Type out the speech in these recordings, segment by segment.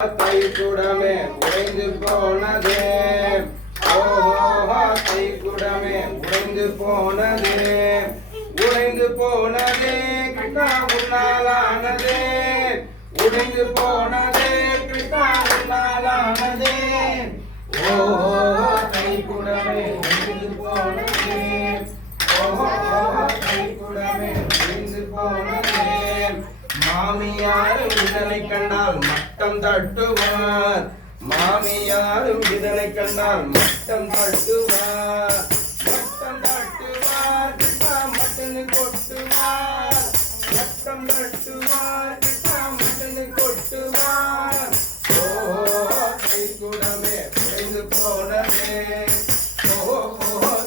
கைக்குடமே உடைந்து போனதே ஓஹோ கைக்குடமே உடைந்து போனதே கிருஷ்ணா உன்னாலானதே உடைந்து போனதே கிருஷ்ணா உன்னாலானதே ஓஹோ கைக்குடமே உடைந்து போனதே ஓஹோ கைக்குடமே உடைந்து போனதே மாமியாரும் இதனை கண்டால் மட்டம் தட்டுவார் மாமியாரும் இதனை கண்டால் மட்டம் தட்டுவார் கிட்டா மட்டனு கொட்டுவார் மட்டம் தட்டுவார் கிட்டா மட்டனு கொட்டுவார் ஓ கைக்குடமே உடைந்து போனதே ஓ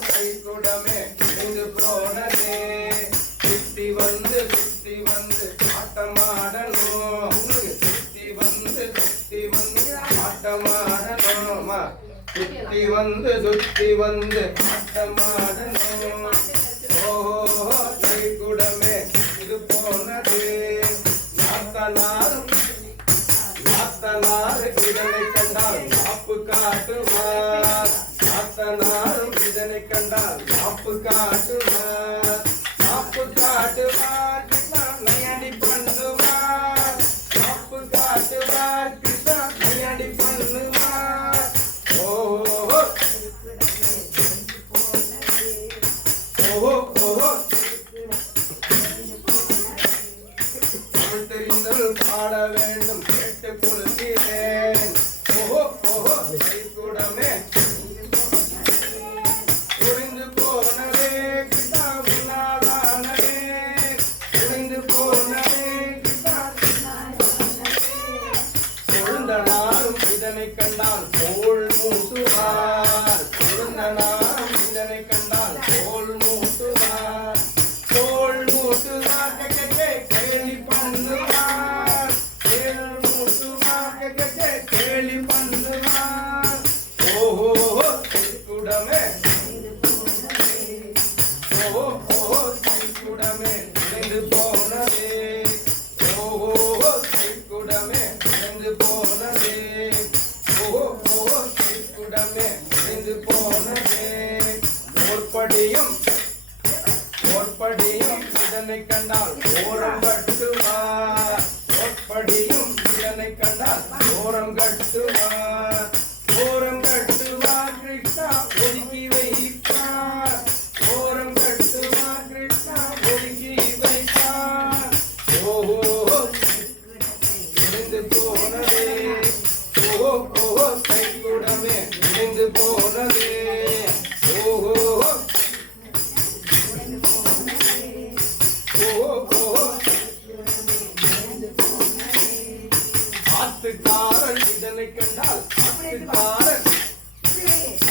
கைக்குடமே உடைந்து போனதே சுத்தி வந்து ஆட்டமாடணும் சுத்தி வந்து ஆட்டமாடணும் சுத்தி வந்து ஆட்டமாடணும் ஓஹோ கைக்குடமே இது போனது நாத்தனாரும் இதனை கண்டால் நாப்பு காட்டுவார் நாத்தனாரும் இதனை கண்டால் நாப்பு காட்டுவார் நையாண்டி பண்ணுவார் நாப்பு காட்டுவார் கிருஷ்ணா நையாண்டி பண்ணுவார் ஓஹோ தமிழ் தெரிந்தல் பாட வேண்டும் கேட்டு கொள்கிறேன் ஓஹோ கைக்குடமே உடைந்து போனதே கிருஷ்ணா உன்னாலானதே உடைந்து போனதே கிருஷ்ணா கொழுந்தனாரும் இதனை கண்டால் தோள் மூட்டுவார் கொழுந்தனாரும் இதனை கண்டால் தோள் மூட்டுவார் கேலி பண்ணுவார் கேலி பண்ணுவார் ஓஹோ கைக்குடமே கைக்குடமே உடைந்து போனதே ஓஹோ கைக்குடமே உடைந்து போனதே ஓஹோ கைக்குடமே உடைந்து போனதே ஓர்படியும் இதனை கண்டால் ஓரம் கட்டுவார் ஓர்படியும் இதனை கண்டால் ஓரம் கட்டுவார் கிருஷ்ணா ஒதுக்கி வைப்பார் ஓரம் கட்டுவார் கிருஷ்ணா ஒதுக்கி வைப்பார் ஓஹோ உடைந்து போனதே ஓஹோ கைக்குடமே உடைந்து போனதே ஓஹோ ஆத்துக்காரன் இதனை கண்டால்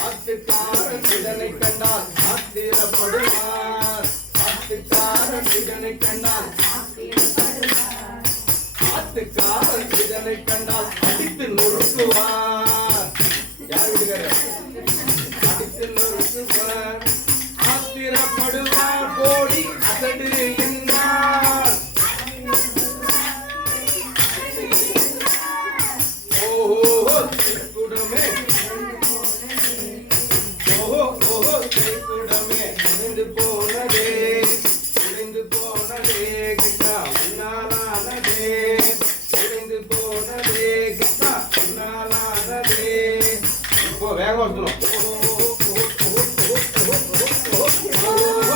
ஆத்துக்காரன் இதனை கண்டால் ஆத்திரப்படுவார் ஆத்துக்காரன் இதனை கண்டால் ஆத்துக்காரன் இதனை கண்டால் அடித்து நொறுக்குவார் யார் விடுகிறார் அடித்து நொறுக்குவார் ஆத்திரப்படுவார் கோடி அசடு என்றார் ஓஹோ கைக்குடமே கைக்குடமே உடைந்து போனதே கிட்டா உன்னாலானதே உடைந்து போனதே கிட்டா உன்னாலானதே இப்போ வேகம் வரணும்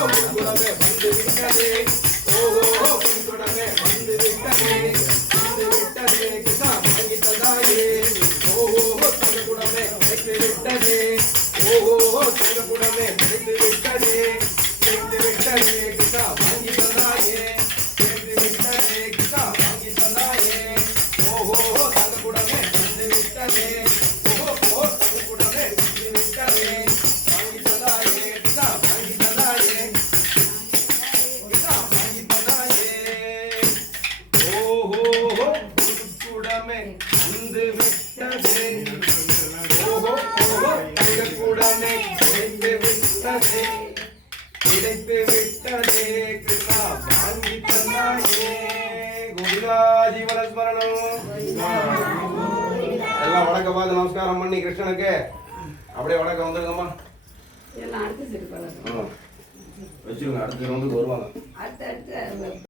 கைக்குடமே வந்து விட்டதே ஓஹோ கைக்குடமே வந்து விட்டதே கிட்டா வாங்கி தந்தாயே ஓஹோ கைக்குடமே வைத்து விட்டதே ஓஹோ கைக்குடமே வைத்து விட்டதே கிட்டா வாங்கி தந்தாயே கிட்டா வாங்கி தந்தாயே ஓஹோ கைக்குடமே வந்து விட்டதே ஓஹோ கைக்குடமே வந்து விட்டதே வாங்கி தந்தாயே கிட்டா வாங்கி தந்தாயே ஓஹோ கைக்குடமே வந்து விட்டதே ஓஹோ கைக்குடமே கிடைத்து விட்டதே கிருஷ்ணா வாங்கி தந்தாயே கோவிந்தா ஜீவன ஸ்மரணம் எல்லாம் வணக்க பார்த்து நமஸ்காரம் பண்ணி கிருஷ்ணனுக்கு அப்படியே வணக்கம் வந்துருங்கம்மா. எல்லாம் அடுத்து சரி பண்ணணும். வச்சுருங்க, அடுத்த ரவுண்டுக்கு வருவாங்க. அடுத்த